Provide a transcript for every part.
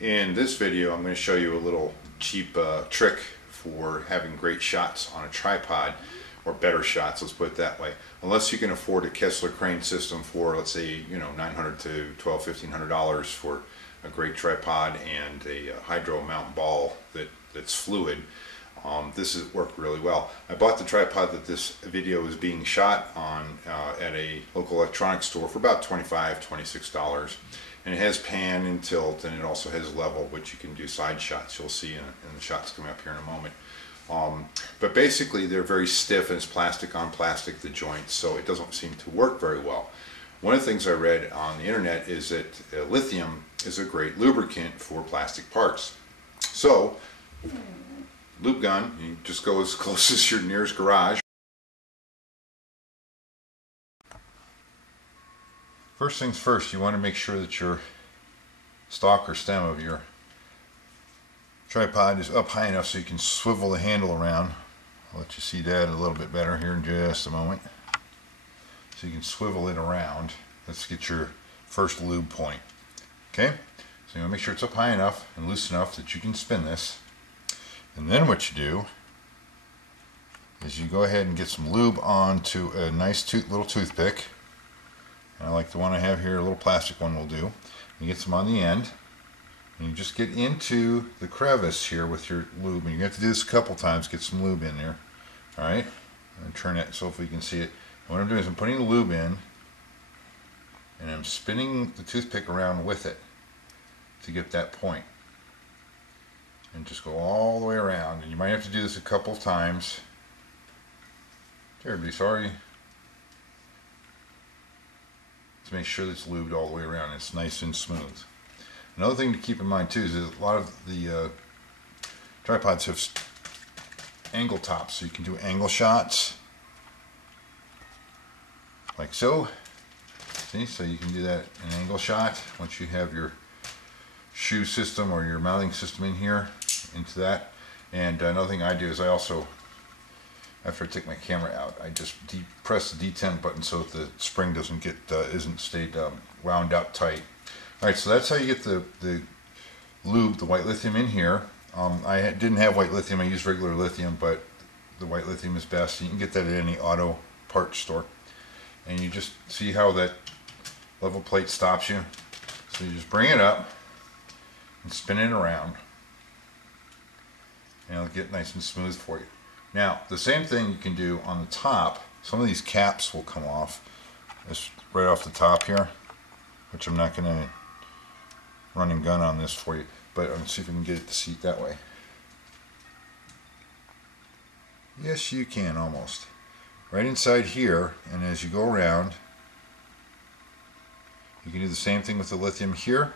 In this video, I'm going to show you a little cheap trick for having great shots on a tripod, or better shots, let's put it that way. Unless you can afford a Kessler crane system for, let's say, $900 to $1,200, $1,500 for a great tripod and a hydro mount ball that's fluid. This has worked really well. I bought the tripod that this video is being shot on at a local electronics store for about $25, $26. And it has pan and tilt, and it also has level, which you can do side shots. You'll see in the shots coming up here in a moment. But basically they're very stiff, and it's plastic on plastic, the joints, so it doesn't seem to work very well. One of the things I read on the internet is that lithium is a great lubricant for plastic parts. So, lube gun, you just go as close as your nearest garage. First things first, you want to make sure that your stock or stem of your tripod is up high enough so you can swivel the handle around. I'll let you see that a little bit better here in just a moment. So you can swivel it around. Let's get your first lube point. Okay? So you want to make sure it's up high enough and loose enough that you can spin this. And then what you do is you go ahead and get some lube onto a nice little toothpick. And I like the one I have here, a little plastic one will do. You get some on the end, and you just get into the crevice here with your lube. And you have to do this a couple times, get some lube in there. Alright? And turn it so if we can see it. And what I'm doing is I'm putting the lube in, and I'm spinning the toothpick around with it to get that point. And just go all the way around. And you might have to do this a couple times. Terribly sorry. To make sure that it's lubed all the way around. It's nice and smooth. Another thing to keep in mind too is that a lot of the tripods have angle tops, so you can do angle shots like so. See, so you can do that an angle shot once you have your shoe system or your mounting system in here into that. And another thing I do is I also, after I take my camera out, I just press the detent button so that the spring doesn't get stayed wound up tight. All right, so that's how you get the lube, the white lithium, in here. I didn't have white lithium; I used regular lithium, but the white lithium is best. You can get that at any auto parts store. And you just see how that level plate stops you. So you just bring it up and spin it around, and it'll get nice and smooth for you. Now, the same thing you can do on the top. Some of these caps will come off. It's right off the top here, which I'm not going to run and gun on this for you, but I'm going to see if we can get it to seat that way. Yes, you can, almost. Right inside here, and as you go around, you can do the same thing with the lithium here,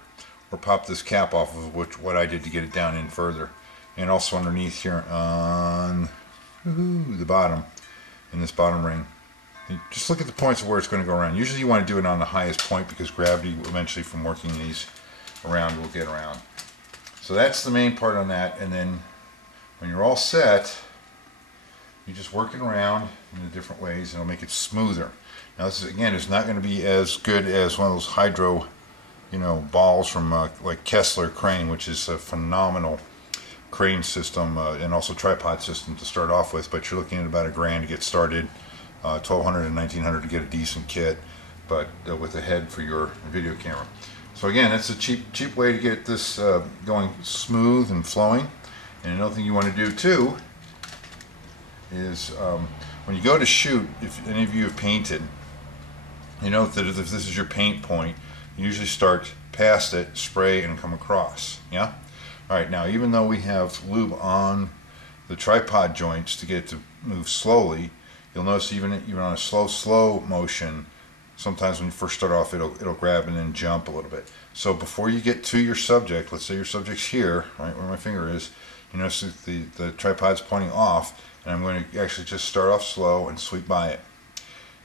or pop this cap off of what I did to get it down in further. And also underneath here on the bottom, in this bottom ring. And just look at the points of where it's going to go around. Usually you want to do it on the highest point because gravity eventually from working these around will get around. So that's the main part on that, and then when you're all set, you just work it around in the different ways and it'll make it smoother. Now this is, again, it's not going to be as good as one of those hydro balls from like Kessler crane, which is a phenomenal crane system and also tripod system to start off with, but you're looking at about $1,000 to get started, $1,200 and $1,900 to get a decent kit, but with a head for your video camera. So again, that's a cheap way to get this going smooth and flowing. And another thing you want to do too is when you go to shoot, if any of you have painted, you know that if this is your paint point, you usually start past it, spray, and come across. Yeah. Alright, now even though we have lube on the tripod joints to get it to move slowly, you'll notice even on a slow motion, sometimes when you first start off it'll grab and then jump a little bit. So before you get to your subject, let's say your subject's here, right where my finger is, you notice that the tripod's pointing off, and I'm going to actually just start off slow and sweep by it.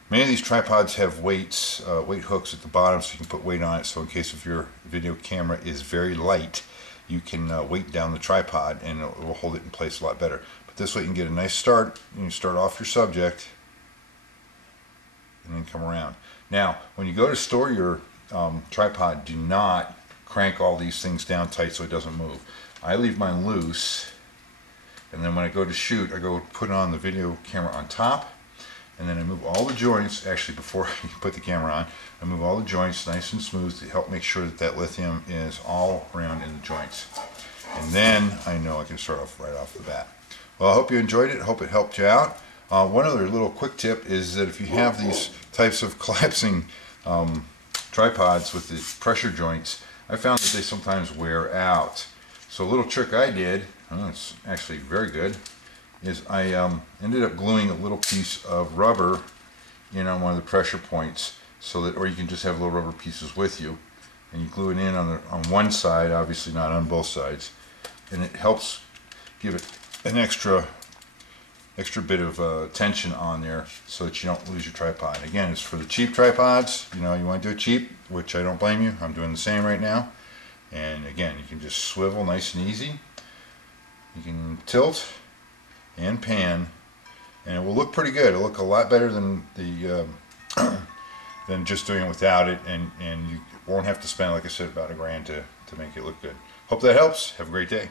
Many of these tripods have weights, weight hooks at the bottom so you can put weight on it, so in case if your video camera is very light, you can weight down the tripod and it will hold it in place a lot better. But this way you can get a nice start. You start off your subject and then come around. Now, when you go to store your tripod, do not crank all these things down tight so it doesn't move. I leave mine loose, and then when I go to shoot, I go put on the video camera on top, and then I move all the joints. Actually, before I put the camera on, I move all the joints nice and smooth to help make sure that that lithium is all around in the joints. And then I know I can start off right off the bat. Well, I hope you enjoyed it. I hope it helped you out. One other little quick tip is that if you have these types of collapsing tripods with the pressure joints, I found that they sometimes wear out. So a little trick I did, it's actually very good, is I ended up gluing a little piece of rubber in on one of the pressure points, so that, or you can just have little rubber pieces with you, and you glue it in on one side, obviously not on both sides, and it helps give it an extra bit of tension on there so that you don't lose your tripod. Again, it's for the cheap tripods. You know, you want to do it cheap, which I don't blame you. I'm doing the same right now. And again, you can just swivel nice and easy. You can tilt and pan, and it will look pretty good. It'll look a lot better than the than just doing it without it, and you won't have to spend, like I said, about $1,000 to make it look good. Hope that helps. Have a great day.